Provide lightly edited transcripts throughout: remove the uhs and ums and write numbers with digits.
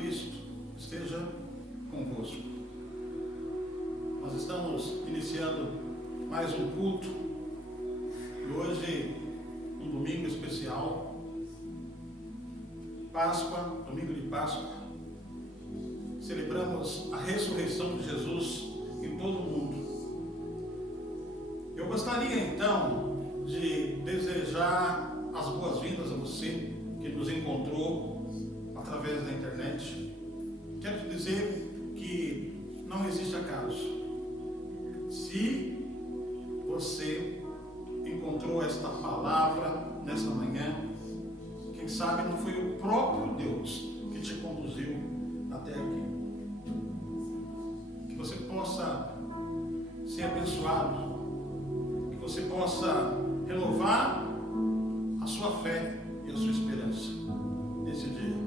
Cristo esteja convosco. Nós estamos iniciando mais um culto e hoje um domingo especial, Páscoa, domingo de Páscoa. Celebramos a ressurreição de Jesus em todo o mundo. Eu gostaria então de desejar as boas-vindas a você que nos encontrou através da internet. Quero te dizer que não existe acaso. Se você encontrou esta palavra nessa manhã, quem sabe não foi o próprio Deus que te conduziu até aqui. Que você possa ser abençoado, que você possa renovar a sua fé e a sua esperança nesse dia.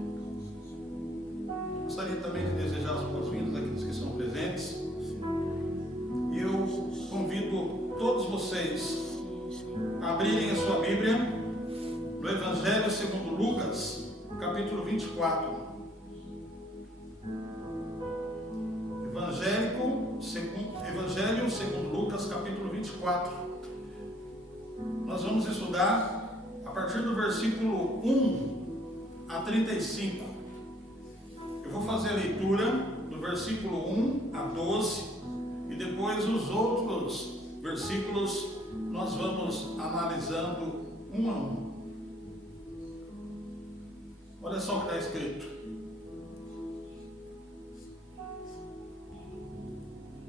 Gostaria também de desejar as boas-vindas àqueles que estão presentes. E eu convido todos vocês a abrirem a sua Bíblia no Evangelho segundo Lucas, capítulo 24. Evangelho segundo Lucas, capítulo 24. Nós vamos estudar a partir do versículo 1 a 35. Eu vou fazer a leitura do versículo 1 a 12 e depois os outros versículos nós vamos analisando um a um. Olha só o que está escrito.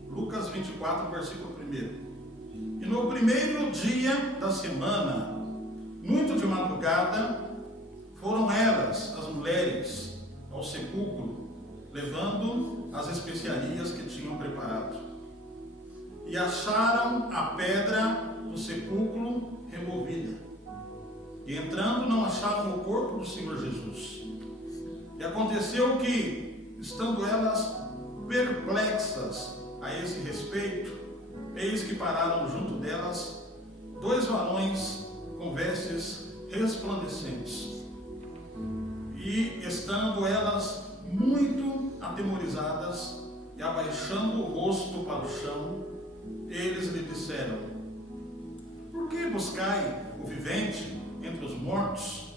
Lucas 24, versículo 1. E no primeiro dia da semana, muito de madrugada, foram elas, as mulheres, ao sepulcro, levando as especiarias que tinham preparado. E acharam a pedra do sepulcro removida. E entrando, não acharam o corpo do Senhor Jesus. E aconteceu que, estando elas perplexas a esse respeito, eis que pararam junto delas 2 varões com vestes resplandecentes. E estando elas muito atemorizadas e abaixando o rosto para o chão, eles lhe disseram: por que buscai o vivente entre os mortos?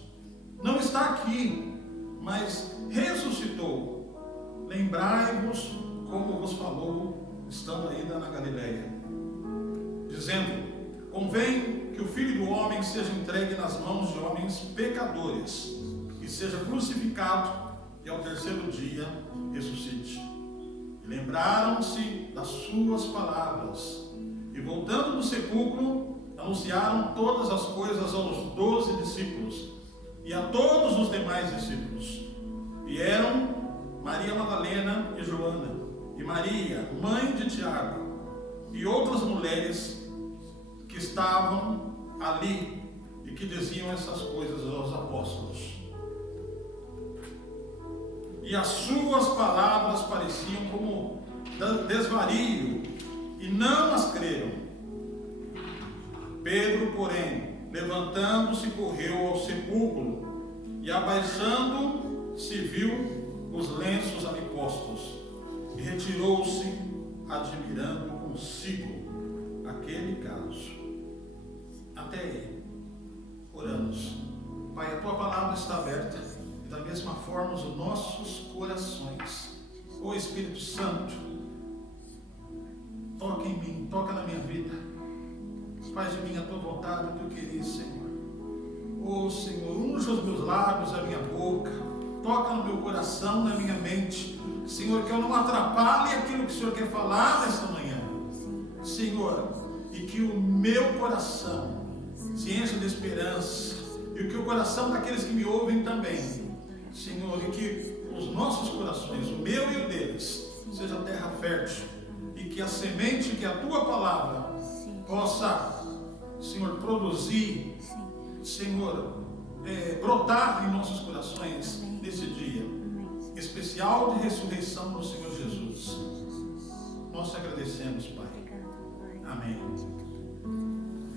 Não está aqui, mas ressuscitou. Lembrai-vos como vos falou, estando ainda na Galileia, dizendo: convém que o Filho do Homem seja entregue nas mãos de homens pecadores, e seja crucificado, e ao terceiro dia ressuscite. E lembraram-se das suas palavras, e voltando do sepulcro, anunciaram todas as coisas aos 12 discípulos, e a todos os demais discípulos. E eram Maria Madalena e Joana, e Maria, mãe de Tiago, e outras mulheres que estavam ali e que diziam essas coisas aos apóstolos. E as suas palavras pareciam como desvario, e não as creram. Pedro, porém, levantando-se, correu ao sepulcro, e abaixando-se viu os lenços ali postos, e retirou-se, admirando consigo aquele caso. Até aí. Oramos. Pai, a tua palavra está aberta, e da mesma forma os nossos corações. Ó Espírito Santo, toca em mim, toca na minha vida. Faz de mim a tua vontade, o teu querer, Senhor. Ó Senhor, unja os meus lábios, a minha boca. Toca no meu coração, na minha mente. Senhor, que eu não atrapalhe aquilo que o Senhor quer falar nesta manhã. Senhor, e que o meu coração se encha de esperança, e que o coração daqueles que me ouvem também, Senhor, e que os nossos corações, o meu e o deles, seja terra fértil, e que a semente, que a tua palavra possa, Senhor, produzir, Senhor, brotar em nossos corações nesse dia especial de ressurreição do Senhor Jesus. Nós te agradecemos, Pai. Amém.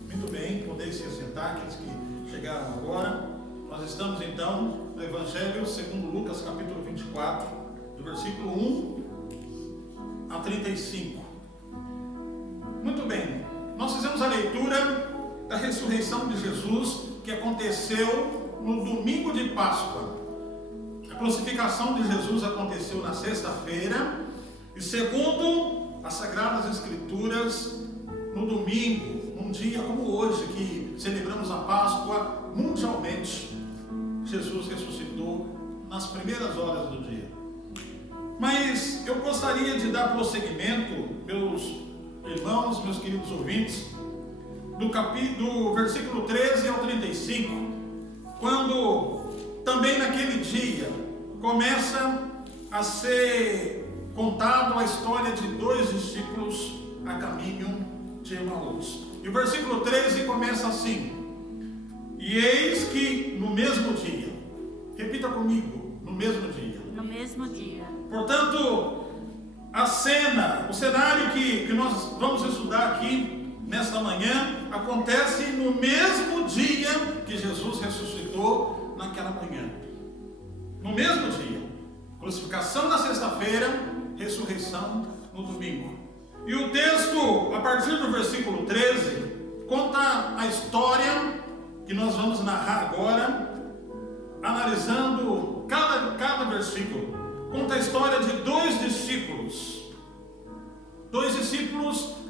Muito bem, podeis se assentar, aqueles que chegaram agora. Nós estamos então no Evangelho segundo Lucas, capítulo 24. do versículo 1 a 35. Muito bem, nós fizemos a leitura da ressurreição de Jesus, que aconteceu no domingo de Páscoa. A crucificação de Jesus aconteceu na sexta-feira, e segundo as Sagradas Escrituras, no domingo, num dia como hoje, que celebramos a Páscoa mundialmente, Jesus ressuscitou nas primeiras horas do dia. Mas eu gostaria de dar prosseguimento, meus irmãos, meus queridos ouvintes, do versículo 13 ao 35, quando também naquele dia começa a ser contado a história de dois discípulos a caminho de Emaús. E o versículo 13 começa assim: e eis que no mesmo dia, repita comigo, no mesmo dia. No mesmo dia. Portanto, o cenário que nós vamos estudar aqui nesta manhã, acontece no mesmo dia que Jesus ressuscitou, naquela manhã. No mesmo dia. Crucificação na sexta-feira, ressurreição no domingo. E o texto, a partir do versículo 13, conta a história que nós vamos narrar agora, analisando cada versículo. Conta a história de dois discípulos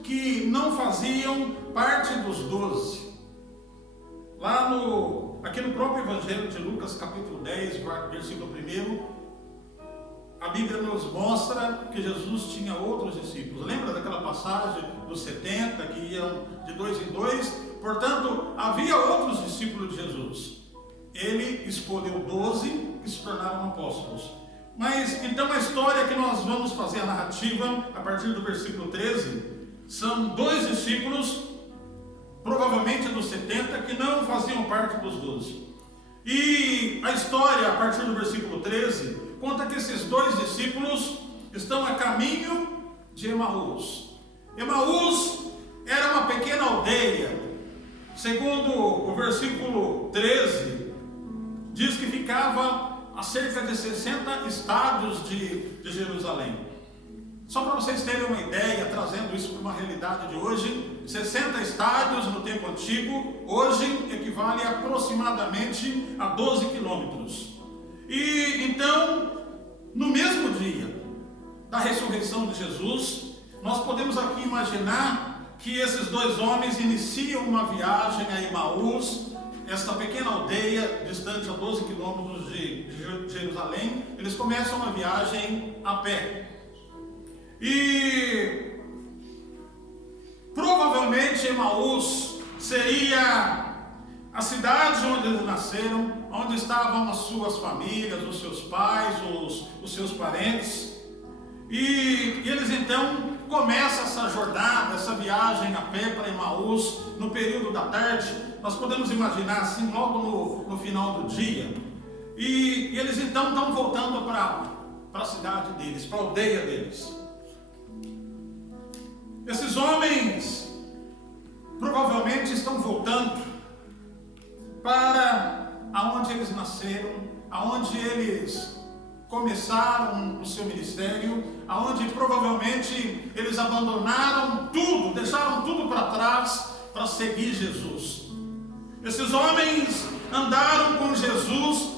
que não faziam parte dos 12. Aqui no próprio Evangelho de Lucas, capítulo 10, versículo 1, a Bíblia nos mostra que Jesus tinha outros discípulos. Lembra daquela passagem dos 70 que iam de 2 em 2? Portanto, havia outros discípulos de Jesus. Ele escolheu 12 que se tornaram apóstolos. Mas então a história que nós vamos fazer, a narrativa, a partir do versículo 13, são dois discípulos, provavelmente dos 70, que não faziam parte dos 12. E a história, a partir do versículo 13, conta que esses dois discípulos estão a caminho de Emaús. Emaús era uma pequena aldeia, segundo o versículo 13, diz que ficava a cerca de 60 estádios de Jerusalém. Só para vocês terem uma ideia, trazendo isso para uma realidade de hoje, 60 estádios no tempo antigo, hoje equivale aproximadamente a 12 quilômetros. E então, no mesmo dia da ressurreição de Jesus, nós podemos aqui imaginar que esses dois homens iniciam uma viagem a Emaús, esta pequena aldeia distante a 12 quilômetros de Jerusalém. Eles começam uma viagem a pé. E provavelmente Emaús seria a cidade onde eles nasceram, onde estavam as suas famílias, os seus pais, os seus parentes. E eles então começam essa jornada, essa viagem a pé para Emaús no período da tarde. Nós podemos imaginar assim, logo no final do dia. E eles então estão voltando para a cidade deles, para a aldeia deles. Esses homens provavelmente estão voltando para aonde eles nasceram, aonde eles começaram o seu ministério, aonde provavelmente eles abandonaram tudo, deixaram tudo para trás para seguir Jesus. Esses homens andaram com Jesus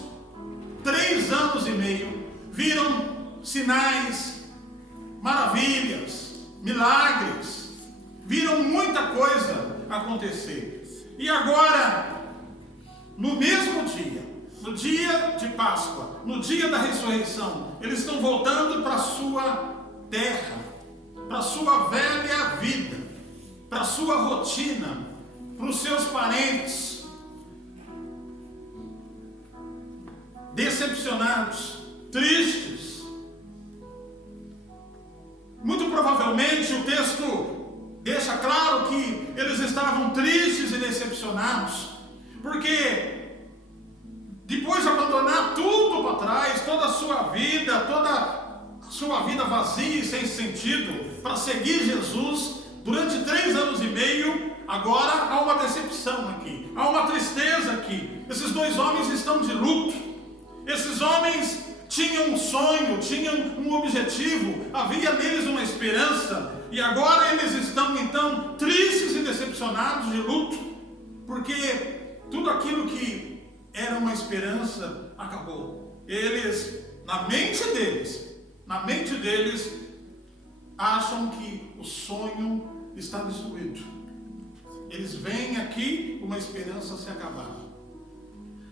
3 anos e meio, viram sinais, maravilhas, milagres, viram muita coisa acontecer. E agora, no mesmo dia, no dia de Páscoa, no dia da ressurreição, eles estão voltando para a sua terra, para a sua velha vida, para a sua rotina, para os seus parentes, decepcionados, tristes. Muito provavelmente o texto deixa claro que eles estavam tristes e decepcionados, porque depois de abandonar tudo para trás, toda a sua vida vazia e sem sentido, para seguir Jesus durante 3 anos e meio, agora há uma decepção aqui, há uma tristeza aqui. Esses dois homens estão de luto. Esses homens tinham um sonho, tinham um objetivo, havia neles uma esperança, e agora eles estão então tristes e decepcionados, de luto, porque tudo aquilo que era uma esperança acabou. Eles, na mente deles, acham que o sonho está destruído. Eles veem aqui uma esperança se acabar.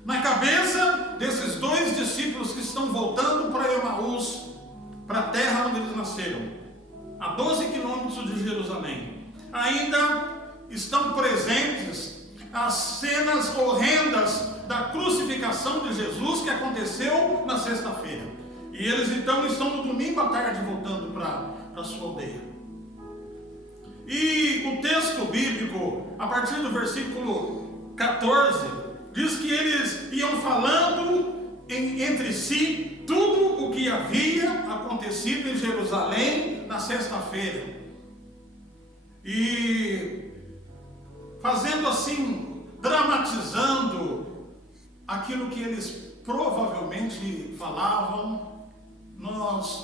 Na cabeça desses dois discípulos que estão voltando para Emaús, para a terra onde eles nasceram, a 12 quilômetros de Jerusalém, ainda estão presentes as cenas horrendas da crucificação de Jesus que aconteceu na sexta-feira. E eles então estão no domingo à tarde voltando para a sua aldeia. E o texto bíblico, a partir do versículo 14, diz que eles iam falando entre si tudo o que havia acontecido em Jerusalém na sexta-feira. E fazendo assim, dramatizando aquilo que eles provavelmente falavam.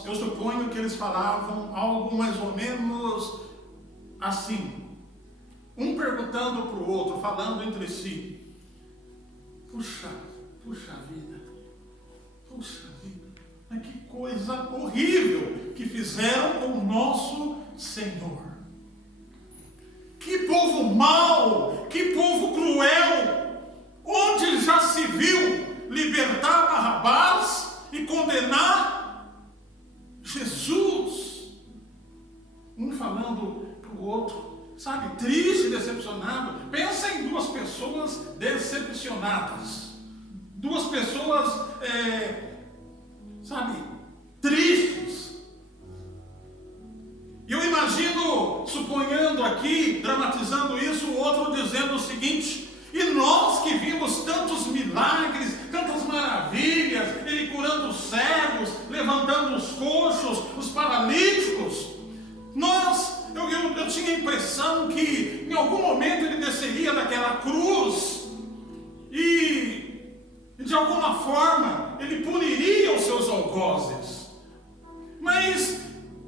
Eu suponho que eles falavam algo mais ou menos assim. Um perguntando para o outro, falando entre si. Puxa vida, mas que coisa horrível que fizeram com o nosso Senhor. Que povo mau, que povo cruel, onde já se viu libertar Barrabás e condenar Jesus. Um falando para o outro, sabe, triste, decepcionado. Pensa em duas pessoas decepcionadas, duas pessoas, tristes. E eu imagino, suponhando aqui, dramatizando isso, o outro dizendo o seguinte: e nós que vimos tantos milagres, tantas maravilhas, ele curando os cegos, levantando os coxos, os paralíticos, eu tinha a impressão que em algum momento ele desceria daquela cruz e de alguma forma ele puniria os seus algozes. Mas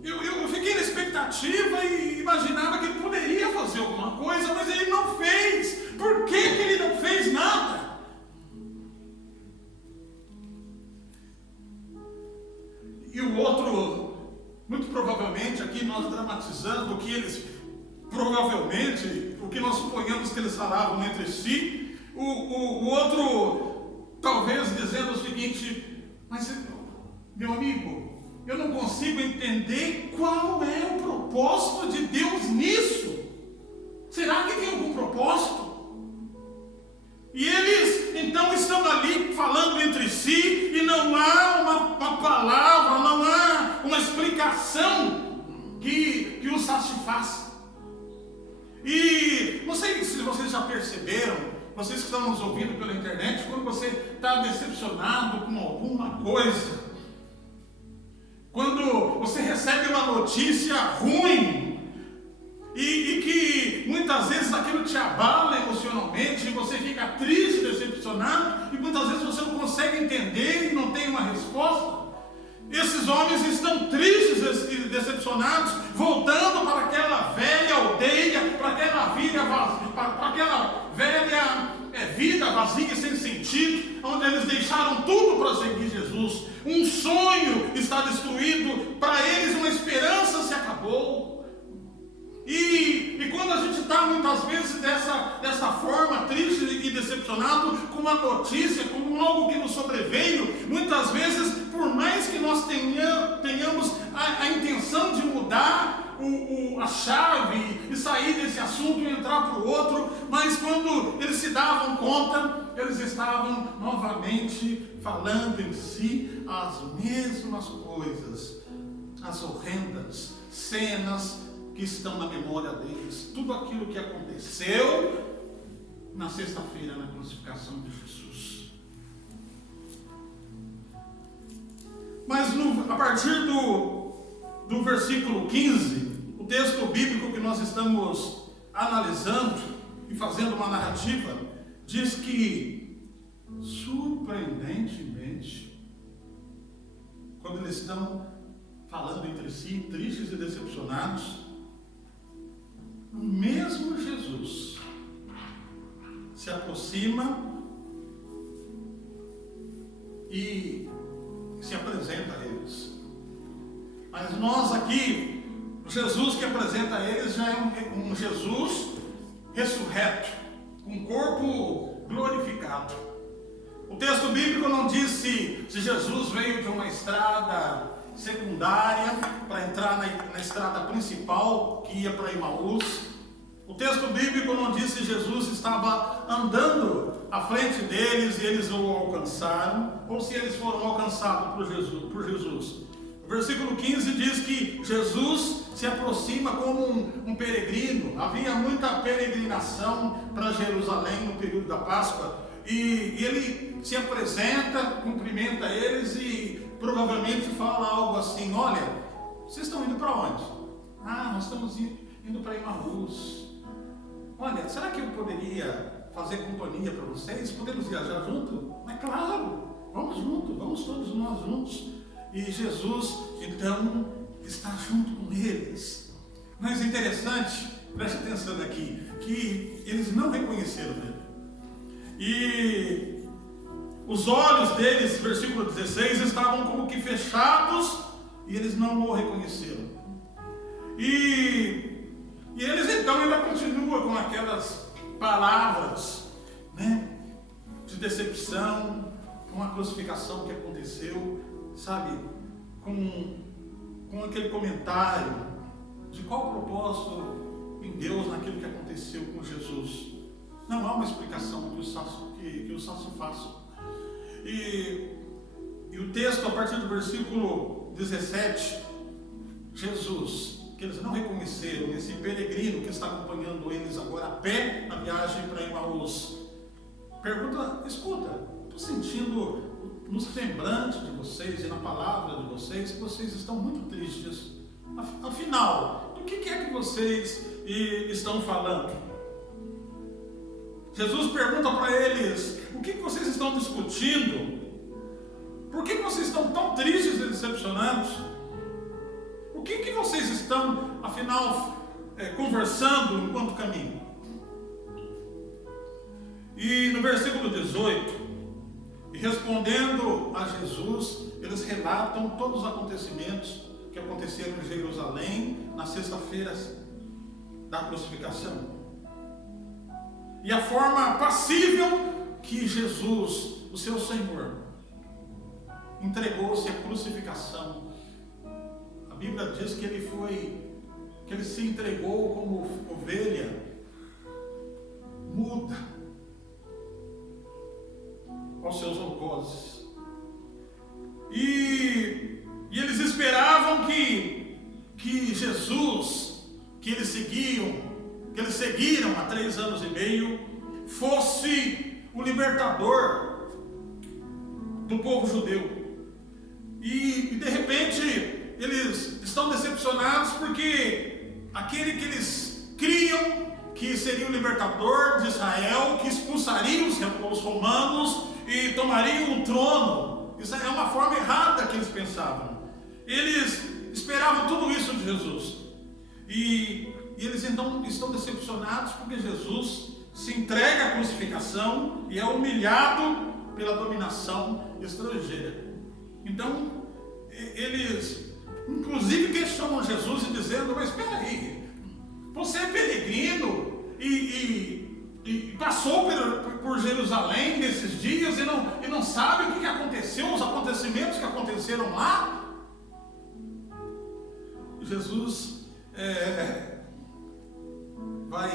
eu fiquei na expectativa e imaginava que ele poderia fazer alguma coisa, mas ele não fez. Por que ele não fez nada? E o outro, muito provavelmente, aqui nós dramatizando o que eles, provavelmente, o que nós suponhamos que eles falavam entre si, o outro, talvez dizendo o seguinte: mas, meu amigo, eu não consigo entender qual é o propósito de Deus nisso. Será que tem algum propósito? E eles então estão ali falando entre si e não há uma palavra, não há uma explicação que os satisfaça. E não sei se vocês já perceberam, vocês que estão nos ouvindo pela internet, quando você está decepcionado com alguma coisa, quando você recebe uma notícia ruim, e que muitas vezes aquilo te abala emocionalmente, e você fica triste, decepcionado, e muitas vezes você não consegue entender e não tem uma resposta. Esses homens estão tristes e decepcionados, voltando para aquela velha aldeia, para aquela velha vida vazia e sem sentido, onde eles deixaram tudo para seguir Jesus. Um sonho está destruído, para eles uma esperança se acabou. E quando a gente está muitas vezes dessa forma, triste e decepcionado, com uma notícia, com algo que nos sobreveio, muitas vezes, por mais que nós tenhamos a intenção de mudar a chave e sair desse assunto e entrar para o outro, mas quando eles se davam conta, eles estavam novamente falando em si as mesmas coisas, as horrendas cenas que estão na memória deles, tudo aquilo que aconteceu na sexta-feira na crucificação de Jesus. Mas a partir do versículo 15, o texto bíblico que nós estamos analisando e fazendo uma narrativa, diz que, surpreendentemente, quando eles estão falando entre si, tristes e decepcionados, o mesmo Jesus se aproxima e se apresenta a eles. Mas nós aqui, o Jesus que apresenta a eles já é um Jesus ressurreto, com corpo glorificado. O texto bíblico não diz se Jesus veio de uma estrada secundária para entrar na estrada principal que ia para Emaús. O texto bíblico não diz se Jesus estava andando à frente deles e eles o alcançaram, ou se eles foram alcançados por Jesus. O versículo 15 diz que Jesus se aproxima como um peregrino. Havia muita peregrinação para Jerusalém no período da Páscoa, e ele se apresenta, cumprimenta eles e provavelmente fala algo assim: olha, vocês estão indo para onde? Ah, nós estamos indo para Emaús. Olha, será que eu poderia fazer companhia para vocês? Podemos viajar junto? É claro, vamos junto, vamos todos nós juntos. E Jesus, então, está junto com eles. Mas interessante, preste atenção aqui, que eles não reconheceram ele. E os olhos deles, versículo 16, estavam como que fechados e eles não o reconheceram. E eles então ainda continuam com aquelas palavras, né, de decepção, com a crucificação que aconteceu, sabe, com aquele comentário de qual o propósito em Deus naquilo que aconteceu com Jesus. Não há uma explicação que os satisfaçam. E o texto, a partir do versículo 17, Jesus, que eles não reconheceram, esse peregrino que está acompanhando eles agora a pé na viagem para Emaús, pergunta: escuta, estou sentindo no semblante de vocês e na palavra de vocês que vocês estão muito tristes. Afinal, do que é que vocês estão falando? Jesus pergunta para eles: o que vocês estão discutindo? Por que vocês estão tão tristes e decepcionados? O que vocês estão, afinal, conversando enquanto caminham? E no versículo 18, e respondendo a Jesus, eles relatam todos os acontecimentos que aconteceram em Jerusalém na sexta-feira da crucificação. E a forma passível que Jesus, o seu Senhor, entregou-se à crucificação. A Bíblia diz que ele se entregou como ovelha muda aos seus algozes. E eles esperavam que Jesus, que eles seguiram há 3 anos e meio, fosse o libertador do povo judeu. E de repente eles estão decepcionados porque aquele que eles criam que seria o libertador de Israel, que expulsaria os romanos e tomaria o trono. Isso é uma forma errada que eles pensavam. Eles esperavam tudo isso de Jesus. E eles então estão decepcionados porque Jesus se entrega à crucificação e é humilhado pela dominação estrangeira. Então, eles inclusive questionam Jesus e dizendo: mas espera aí, você é peregrino e passou por Jerusalém nesses dias e não sabe o que aconteceu, os acontecimentos que aconteceram lá? Jesus vai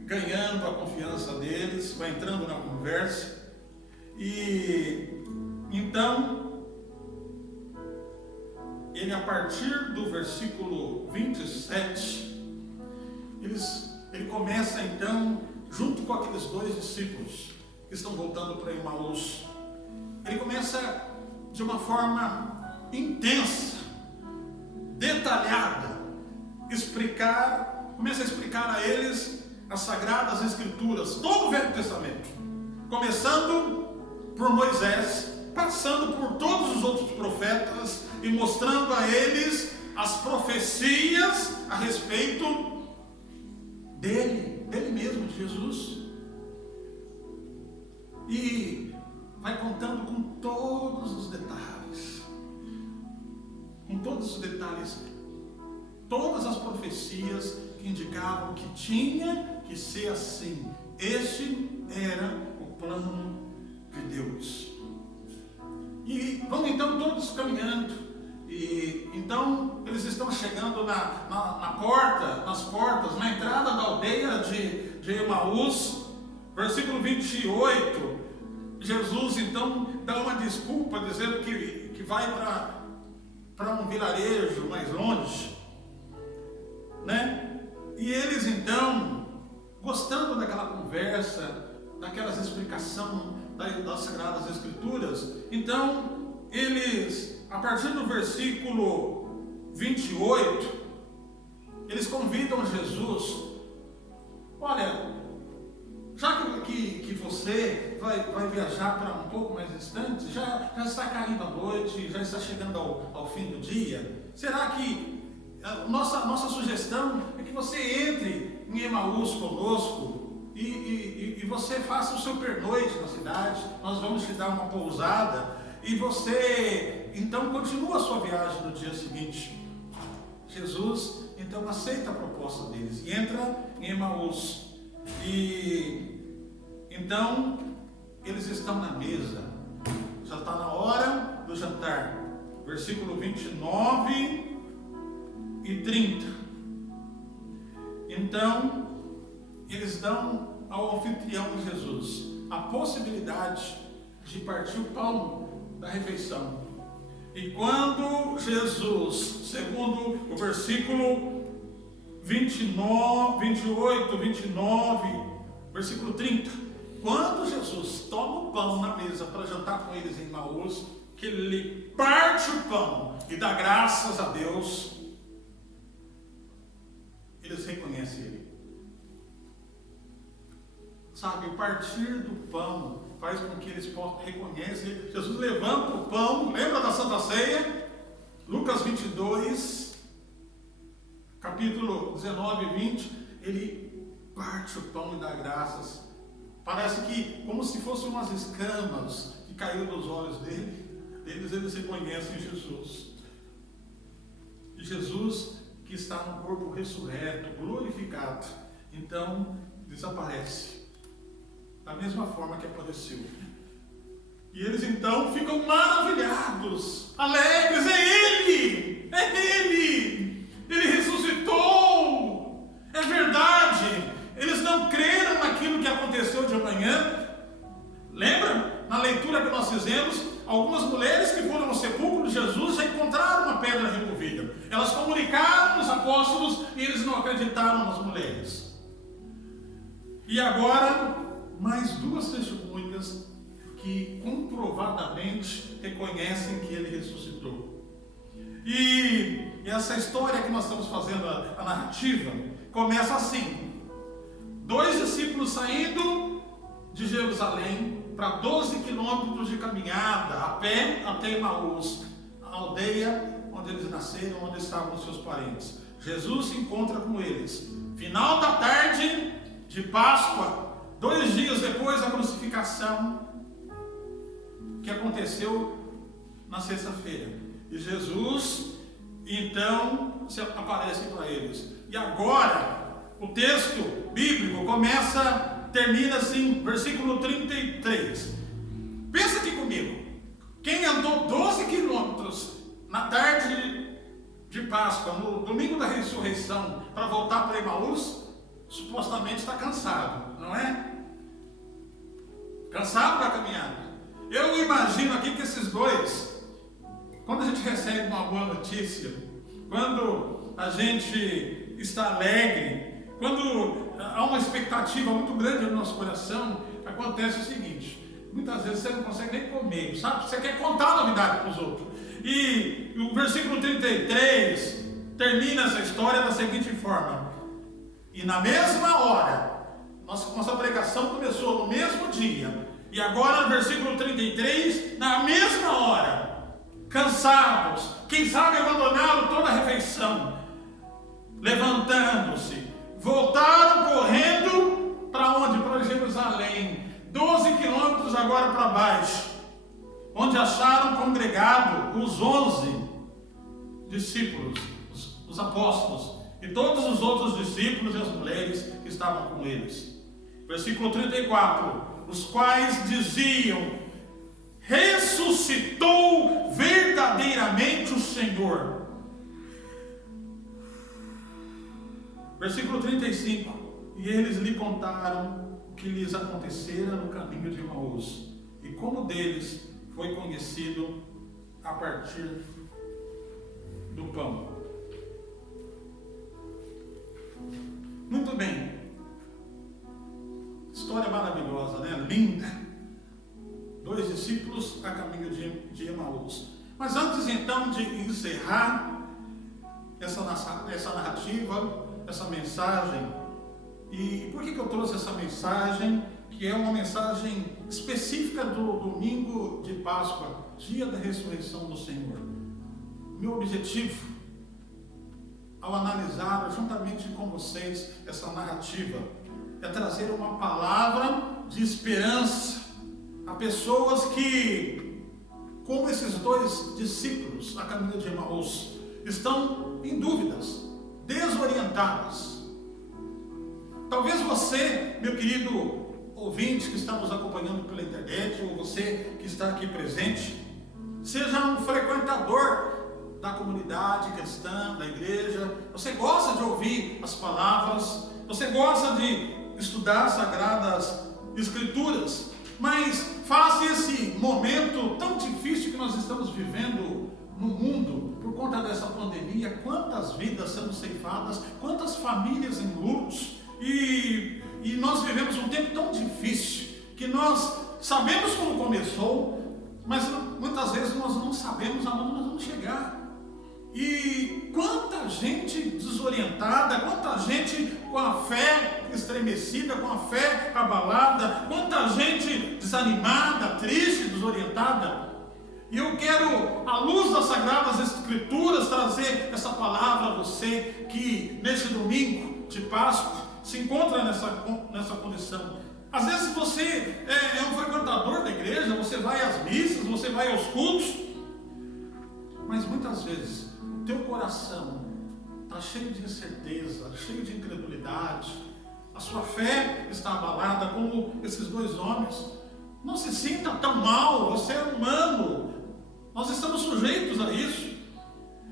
ganhando a confiança deles, vai entrando na conversa, e então ele, a partir do versículo 27, ele começa então, junto com aqueles 2 discípulos que estão voltando para Emaús, ele começa de uma forma intensa, detalhada, começa a explicar a eles as Sagradas Escrituras, todo o Velho Testamento, começando por Moisés, passando por todos os outros profetas e mostrando a eles as profecias a respeito dele mesmo, de Jesus. E vai contando com todos os detalhes, todas as profecias que indicavam que tinha que ser assim. Este era o plano de Deus. E vão então todos caminhando. E então eles estão chegando nas portas, na entrada da aldeia de Emaús. Versículo 28, Jesus então dá uma desculpa, dizendo que vai para um vilarejo mais longe, né? E eles então, gostando daquela conversa, daquelas explicações das Sagradas Escrituras, então eles, a partir do versículo 28, eles convidam Jesus: olha, já que você vai viajar para um pouco mais distante, já está caindo a noite, já está chegando ao fim do dia, será que nossa sugestão é que você entre em Emaús conosco e você faça o seu pernoite na cidade? Nós vamos te dar uma pousada e você então continua a sua viagem no dia seguinte. Jesus então aceita a proposta deles e entra em Emaús. E então eles estão na mesa, já está na hora do jantar. Versículo 29 e 30. Então eles dão ao anfitrião de Jesus a possibilidade de partir o pão da refeição. E quando Jesus, segundo o versículo 28, 29, versículo 30, quando Jesus toma o pão na mesa para jantar com eles em Emaús, que ele parte o pão e dá graças a Deus, eles reconhecem ele. Sabe, o partir do pão faz com que eles possam reconhecer. Jesus levanta o pão, lembra da Santa Ceia? Lucas 22, capítulo 19 e 20, ele parte o pão e dá graças. Parece que, como se fossem umas escamas que caíram dos olhos deles, eles reconhecem Jesus. E Jesus, que está no corpo ressurreto, glorificado, então desaparece, da mesma forma que apareceu. E eles então ficam maravilhados, alegres. Ele ressuscitou, é verdade. Eles não creram naquilo que aconteceu de manhã. Lembra? Na leitura que nós fizemos, algumas mulheres que foram ao sepulcro de Jesus já encontraram uma pedra removida. Elas comunicaram aos apóstolos e eles não acreditaram nas mulheres. E agora, mais duas testemunhas que comprovadamente reconhecem que ele ressuscitou. E essa história que nós estamos fazendo, a narrativa, começa assim: 2 discípulos saindo de Jerusalém para 12 quilômetros de caminhada a pé até Emaús, a aldeia onde eles nasceram, onde estavam os seus parentes. Jesus se encontra com eles. Final da tarde de Páscoa, 2 dias depois da crucificação, que aconteceu na sexta-feira. E Jesus então se aparece para eles. E agora o texto bíblico termina assim, versículo 33. Pensa aqui comigo. Quem andou 12 quilômetros na tarde de Páscoa, no domingo da ressurreição, para voltar para Emaús, supostamente está cansado, não é? Cansado da caminhada. Eu imagino aqui que esses dois, quando a gente recebe uma boa notícia, quando a gente está alegre, quando há uma expectativa muito grande no nosso coração, acontece o seguinte: muitas vezes você não consegue nem comer, sabe? Você quer contar a novidade para os outros. E o versículo 33 termina essa história da seguinte forma: e na mesma hora, nossa pregação começou no mesmo dia, e agora no versículo 33, na mesma hora, cansados, quem sabe abandonaram toda a refeição, levantando-se, voltaram correndo para onde? Para Jerusalém, 12 quilômetros agora para baixo, onde acharam congregado os 11 discípulos, os apóstolos, e todos os outros discípulos e as mulheres que estavam com eles. Versículo 34, os quais diziam: ressuscitou verdadeiramente o Senhor. Versículo 35, e eles lhe contaram o que lhes acontecera no caminho de Emaús, e como deles foi conhecido a partir do pão. Muito bem, história maravilhosa, né? Linda. 2 discípulos a caminho de Emaús. Mas antes então de encerrar essa narrativa, essa mensagem, e por que eu trouxe essa mensagem, que é uma mensagem específica do domingo de Páscoa, dia da ressurreição do Senhor. Meu objetivo, ao analisar juntamente com vocês essa narrativa, é trazer uma palavra de esperança a pessoas que, como esses 2 discípulos a caminho de Emaús, estão em dúvidas, desorientadas. Talvez você, meu querido ouvinte que está nos acompanhando pela internet, ou você que está aqui presente, seja um frequentador da comunidade cristã, da igreja. Você gosta de ouvir as palavras, você gosta de estudar as Sagradas Escrituras, mas face esse momento tão difícil que nós estamos vivendo no mundo, por conta dessa pandemia, quantas vidas sendo ceifadas, quantas famílias em lutos, e nós vivemos um tempo tão difícil, que nós sabemos como começou, mas muitas vezes nós não sabemos aonde nós vamos chegar. E quanta gente desorientada, quanta gente com a fé estremecida, com a fé abalada, quanta gente desanimada, triste, desorientada. E eu quero, à luz das Sagradas Escrituras, trazer essa palavra a você que nesse domingo de Páscoa se encontra nessa condição. Às vezes você é um frequentador da igreja, você vai às missas, você vai aos cultos, mas muitas vezes o teu coração está cheio de incerteza, cheio de incredulidade, a sua fé está abalada como esses 2 homens. Não se sinta tão mal, você é humano, nós estamos sujeitos a isso.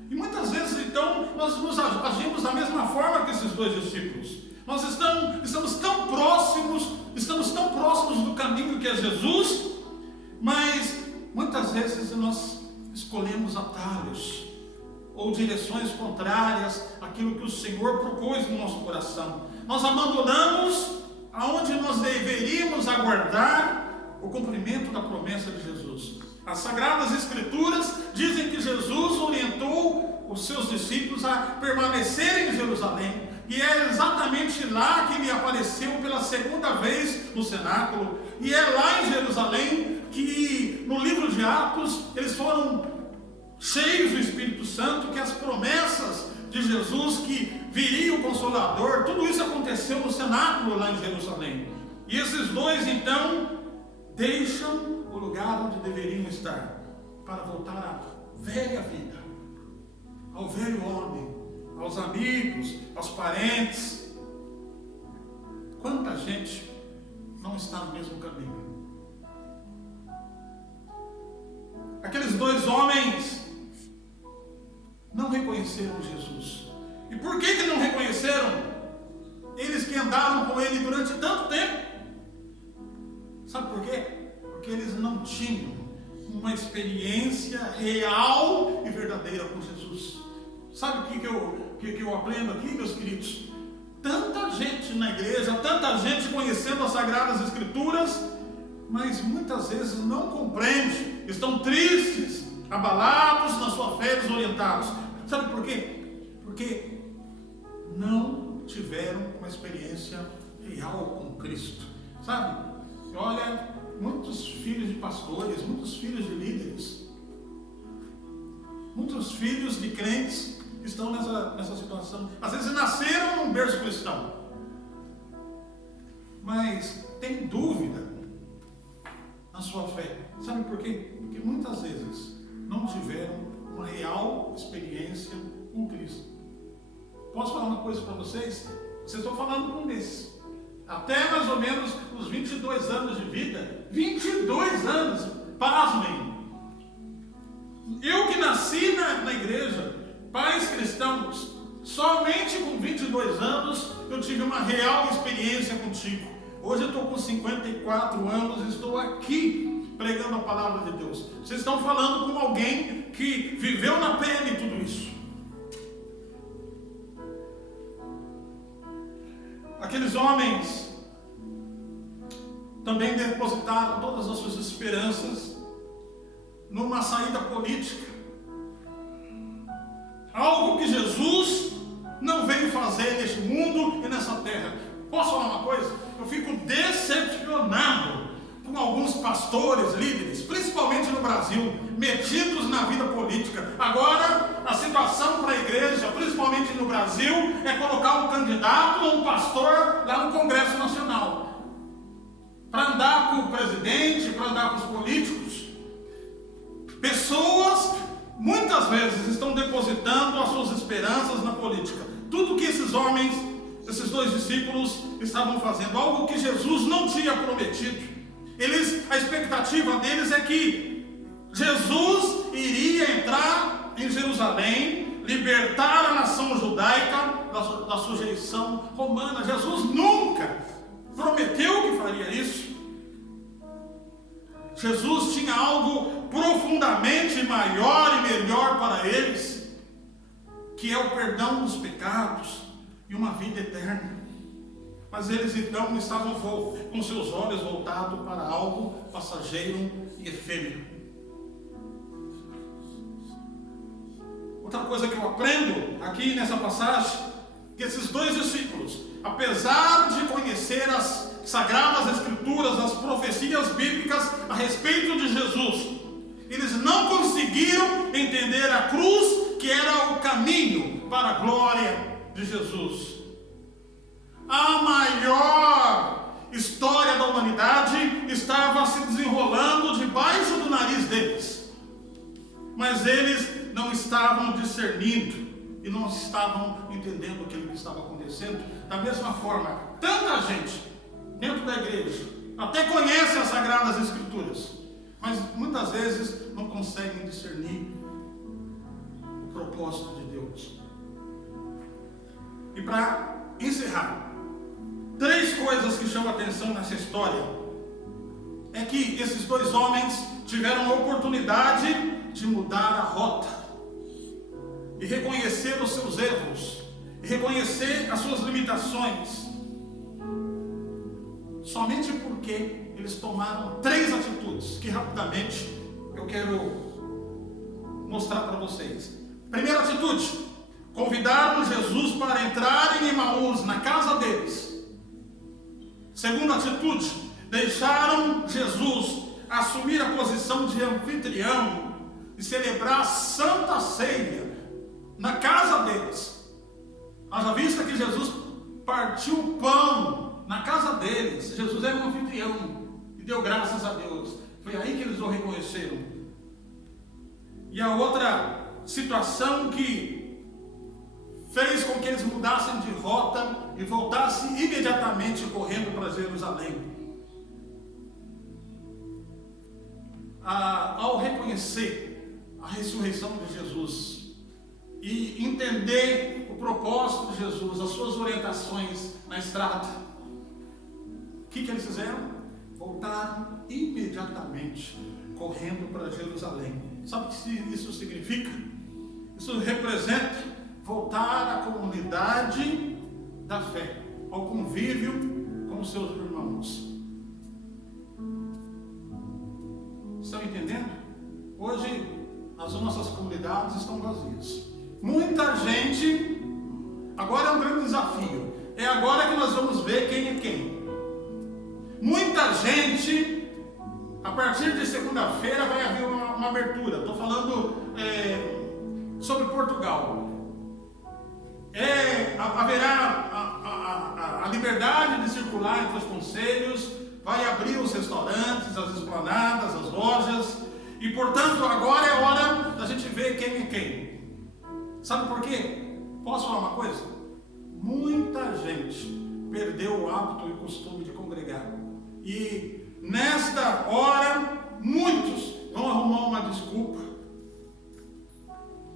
E muitas vezes então nós agimos da mesma forma que esses 2 discípulos. Nós estamos tão próximos do caminho que é Jesus, mas muitas vezes nós escolhemos atalhos ou direções contrárias àquilo que o Senhor propôs no nosso coração. Nós abandonamos aonde nós deveríamos aguardar o cumprimento da promessa de Jesus. As Sagradas Escrituras dizem que Jesus orientou os seus discípulos a permanecerem em Jerusalém, e é exatamente lá que ele apareceu pela 2ª vez no cenáculo, e é lá em Jerusalém que no livro de Atos eles foram cheios do Espírito Santo, que as promessas de Jesus, que viria o Consolador, tudo isso aconteceu no cenáculo lá em Jerusalém. E esses 2 então deixam o lugar onde deveriam estar para voltar à velha vida, ao velho homem, aos amigos, aos parentes. Quanta gente não está no mesmo caminho. Aqueles 2 homens não reconheceram Jesus. E por que não reconheceram? Eles que andaram com ele durante tanto tempo. Sabe por quê? Porque eles não tinham uma experiência real e verdadeira com Jesus. Sabe o que eu aprendo aqui, meus queridos? Tanta gente na igreja, tanta gente conhecendo as Sagradas Escrituras, mas muitas vezes não compreende, estão tristes, abalados na sua fé, desorientados. Sabe por quê? Porque não tiveram uma experiência real com Cristo. Sabe? Olha, muitos filhos de pastores, muitos filhos de líderes Muitos filhos de crentes estão nessa situação. Às vezes nasceram num berço cristão, mas tem dúvida na sua fé. Sabe por quê? Porque muitas vezes não tiveram uma real experiência com Cristo. Posso falar uma coisa para vocês? Vocês estão falando com um desses. Até mais ou menos os 22 anos de vida. 22 anos! Pasmem! Eu que nasci na igreja, pais cristãos, somente com 22 anos eu tive uma real experiência contigo. Hoje eu estou com 54 anos e estou aqui pregando a palavra de Deus. Vocês estão falando com alguém que viveu na pele tudo isso. Aqueles homens também depositaram todas as suas esperanças numa saída política. Algo que Jesus não veio fazer neste mundo e nessa terra. Posso falar uma coisa? Eu fico decepcionado com alguns pastores, líderes, principalmente no Brasil, metidos na vida política. Agora, a situação para a igreja, principalmente no Brasil, é colocar um candidato ou um pastor lá no Congresso Nacional, para andar com o presidente, para andar com os políticos. Pessoas, muitas vezes, estão depositando as suas esperanças na política. Tudo que esses homens, esses dois discípulos, estavam fazendo, algo que Jesus não tinha prometido. A expectativa deles é que Jesus iria entrar em Jerusalém, libertar a nação judaica da sujeição romana. Jesus nunca prometeu que faria isso. Jesus tinha algo profundamente maior e melhor para eles, que é o perdão dos pecados e uma vida eterna. Mas eles então estavam com seus olhos voltados para algo passageiro e efêmero. Outra coisa que eu aprendo aqui nessa passagem, que esses dois discípulos, apesar de conhecer as Sagradas Escrituras, as profecias bíblicas a respeito de Jesus, eles não conseguiram entender a cruz, que era o caminho para a glória de Jesus. A maior história da humanidade estava se desenrolando debaixo do nariz deles, mas eles não estavam discernindo e não estavam entendendo aquilo que estava acontecendo. Da mesma forma, tanta gente dentro da igreja até conhece as Sagradas Escrituras, mas muitas vezes não conseguem discernir o propósito de Deus. E para encerrar, 3 coisas que chamam a atenção nessa história é que esses dois homens tiveram a oportunidade de mudar a rota e reconhecer os seus erros, e reconhecer as suas limitações, somente porque eles tomaram 3 atitudes que rapidamente eu quero mostrar para vocês. Primeira atitude: convidaram Jesus para entrar em Emaús, na casa deles. Segunda atitude: deixaram Jesus assumir a posição de anfitrião e celebrar a Santa Ceia na casa deles. Haja vista que Jesus partiu o pão na casa deles. Jesus era um anfitrião e deu graças a Deus. Foi aí que eles o reconheceram. E a outra situação que fez com que eles mudassem de rota e voltassem imediatamente correndo para Jerusalém, ao reconhecer a ressurreição de Jesus e entender o propósito de Jesus, as suas orientações na estrada, o que eles fizeram? Voltaram imediatamente correndo para Jerusalém. Sabe o que isso significa? Isso representa voltar à comunidade da fé, ao convívio com os seus irmãos. Estão entendendo? Hoje as nossas comunidades estão vazias. Muita gente, agora é um grande desafio, é agora que nós vamos ver quem é quem. Muita gente, a partir de segunda-feira vai haver uma abertura. Estou falando sobre Portugal. Haverá a liberdade de circular entre os concelhos, vai abrir os restaurantes, as esplanadas, as lojas, e portanto agora é hora da gente ver quem é quem. Sabe por quê? Posso falar uma coisa? Muita gente perdeu o hábito e o costume de congregar, e nesta hora muitos vão arrumar uma desculpa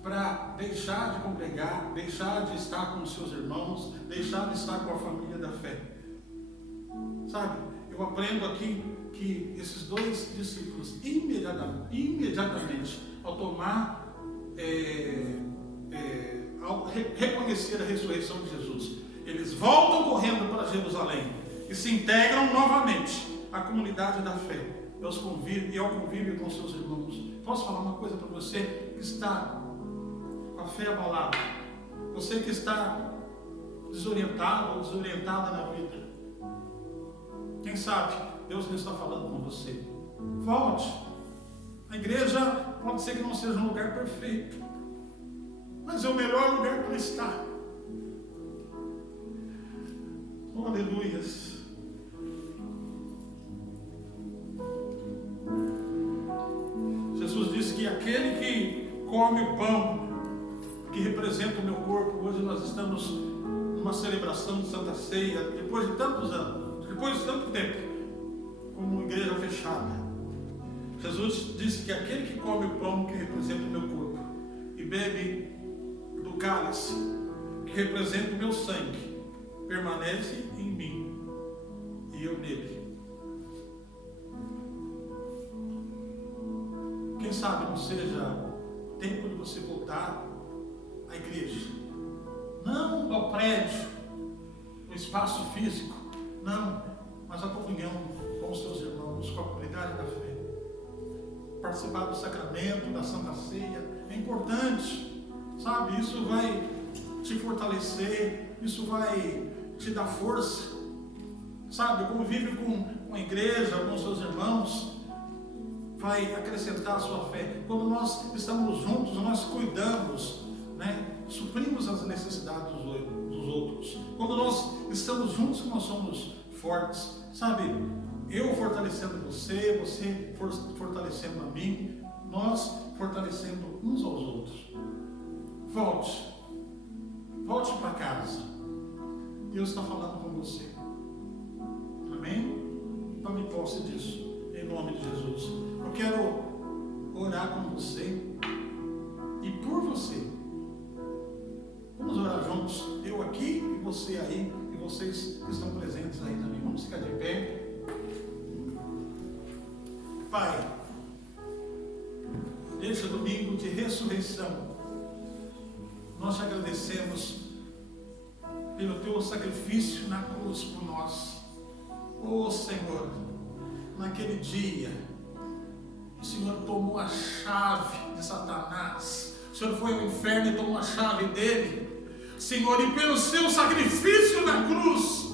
para deixar de congregar, deixar de estar com os seus irmãos, deixar de estar com a família da fé. Sabe, eu aprendo aqui que esses dois discípulos imediatamente ao tomar, ao reconhecer a ressurreição de Jesus, eles voltam correndo para Jerusalém e se integram novamente à comunidade da fé e ao convívio com seus irmãos. Posso falar uma coisa para você que está com a fé abalada, você que está desorientado ou desorientada na vida? Quem sabe Deus não está falando com você. Volte. A igreja pode ser que não seja um lugar perfeito, mas é o melhor lugar para estar. Oh, aleluias. Jesus disse que aquele que come o pão que representa o meu corpo, hoje nós estamos numa celebração de Santa Ceia, depois de tantos anos, depois de tanto tempo, como igreja fechada. Jesus disse que aquele que come o pão que representa o meu corpo e bebe do cálice que representa o meu sangue, permanece em mim e eu nele. Quem sabe não seja tempo de você voltar à igreja, não ao prédio, ao espaço físico, não, mas à comunhão com os seus irmãos, com a comunidade da fé. Participar do sacramento, da Santa Ceia, é importante, sabe? Isso vai te fortalecer, isso vai te dar força, sabe? O convívio com a igreja, com os seus irmãos, vai acrescentar a sua fé. Quando nós estamos juntos, nós cuidamos, suprimos as necessidades dos outros. Quando nós estamos juntos, nós somos fortes, sabe? Eu fortalecendo você, você fortalecendo a mim, nós fortalecendo uns aos outros. Volte para casa. Deus está falando com você. Amém? Tome posse disso, em nome de Jesus. Eu quero orar com você e por você. Vamos orar juntos, eu aqui e você aí, e vocês que estão presentes aí também. Vamos ficar de pé. Pai, neste domingo de ressurreição, nós te agradecemos pelo teu sacrifício na cruz por nós. Oh Senhor, naquele dia, o Senhor tomou a chave de Satanás. O Senhor foi ao inferno e tomou a chave dele. Senhor, e pelo seu sacrifício na cruz,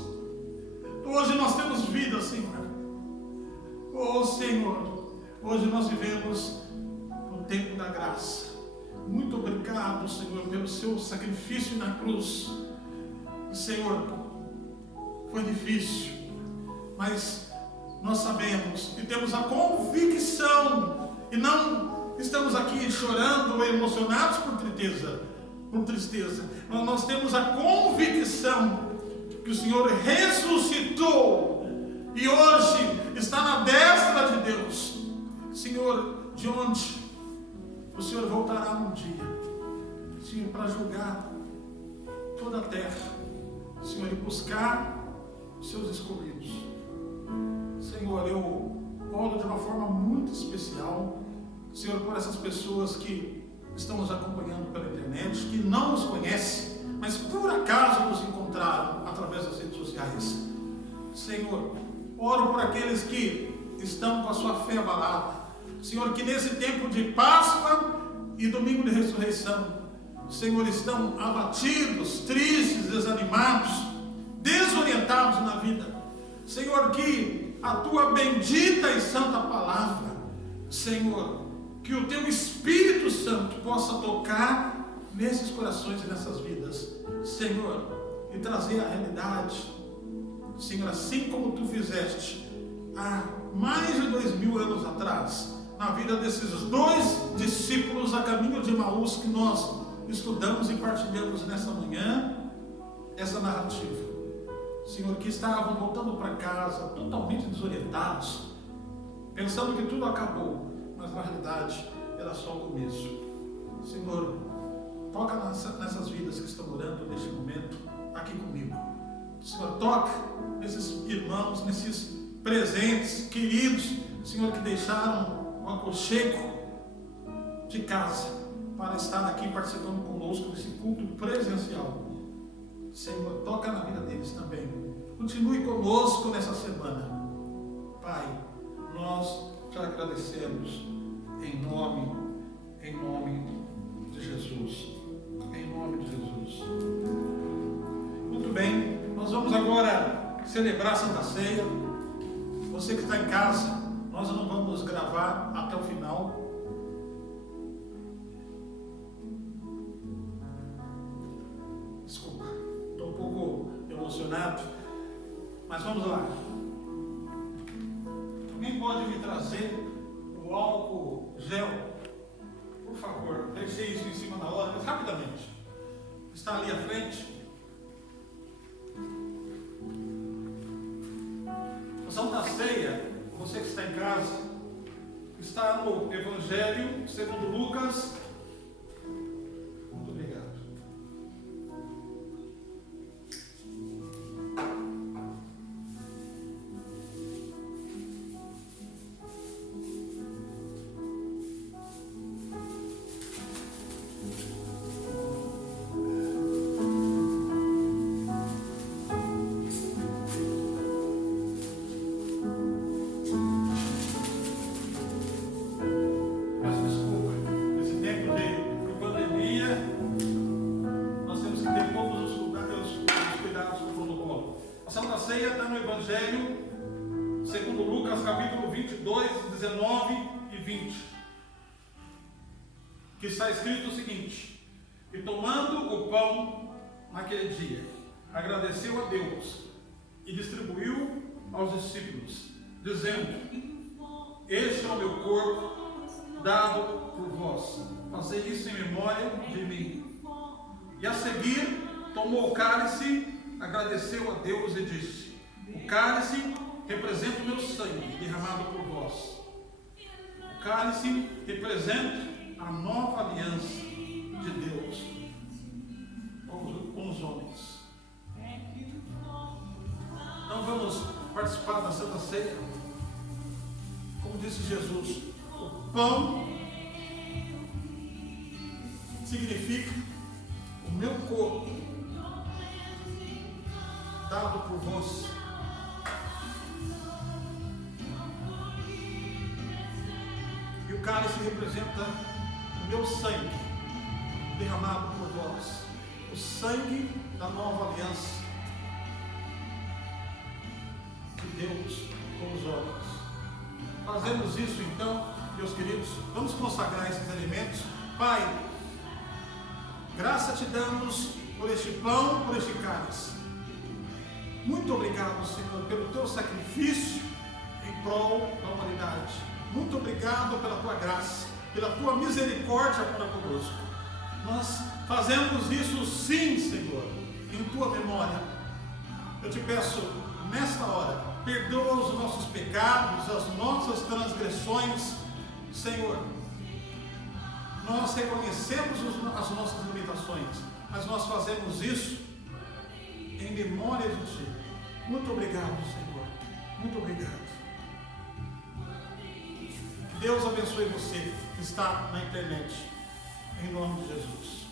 hoje nós temos vida, Senhor. Oh Senhor, hoje nós vivemos no tempo da graça. Muito obrigado, Senhor, pelo seu sacrifício na cruz. Senhor, foi difícil, mas nós sabemos e temos a convicção, e não estamos aqui chorando ou emocionados por tristeza, mas nós temos a convicção que o Senhor ressuscitou e hoje está na destra de Deus. Senhor, de onde o Senhor voltará um dia, Senhor, para julgar toda a terra, Senhor, e buscar os seus escolhidos. Senhor, eu oro de uma forma muito especial, Senhor, por essas pessoas que estão nos acompanhando pela internet, que não nos conhecem, mas por acaso nos encontraram através das redes sociais. Senhor, oro por aqueles que estão com a sua fé abalada. Senhor, que nesse tempo de Páscoa e domingo de ressurreição, Senhor, estão abatidos, tristes, desanimados, desorientados na vida. Senhor, que a tua bendita e santa palavra, Senhor, que o teu Espírito Santo possa tocar nesses corações e nessas vidas, Senhor, e trazer a realidade, Senhor, assim como Tu fizeste há mais de 2000 anos atrás, na vida desses 2 discípulos a caminho de Emaús, que nós estudamos e partilhamos nessa manhã, essa narrativa. Senhor, que estavam voltando para casa totalmente desorientados, pensando que tudo acabou, mas na realidade era só o começo. Senhor, toca nessas vidas que estão orando neste momento aqui comigo. Senhor, toca nesses irmãos, nesses presentes queridos, Senhor, que deixaram o aconchego de casa para estar aqui participando conosco desse culto presencial. Senhor, toca na vida deles também. Continue conosco nessa semana. Pai, nós te agradecemos em nome de Jesus. Em nome de Jesus. Muito bem, nós vamos agora celebrar a Santa Ceia. Você que está em casa, nós não vamos gravar até o final. Desculpa, estou um pouco emocionado, mas vamos lá. Alguém pode me trazer o álcool gel? Por favor, deixei isso em cima da hora, mas rapidamente. Está ali à frente. A Santa Ceia, você que está em casa, está no Evangelho segundo Lucas. Muito obrigado. Segundo Lucas, capítulo 22, 19 e 20, que está escrito o seguinte: e tomando o pão naquele dia, agradeceu a Deus e distribuiu aos discípulos, dizendo: este é o meu corpo, dado por vós, fazei isso em memória de mim. E a seguir, tomou o cálice, agradeceu a Deus e disse: o cálice representa o meu sangue derramado por vós. O cálice representa a nova aliança de Deus com os homens. Então vamos participar da Santa Ceia. Como disse Jesus, o pão significa o meu corpo dado por vós. E o cálice representa o meu sangue derramado por vós, o sangue da nova aliança de Deus com os homens. Fazemos isso então, meus queridos, vamos consagrar esses alimentos. Pai, graça te damos por este pão, por este cálice. Muito obrigado, Senhor, pelo teu sacrifício em prol da humanidade. Muito obrigado pela tua graça, pela tua misericórdia para conosco. Nós fazemos isso sim, Senhor, em tua memória. Eu te peço, nesta hora, perdoa os nossos pecados, as nossas transgressões, Senhor. Nós reconhecemos as nossas limitações, mas nós fazemos isso em memória de Ti. Muito obrigado, Senhor. Muito obrigado. Deus abençoe você que está na internet. Em nome de Jesus.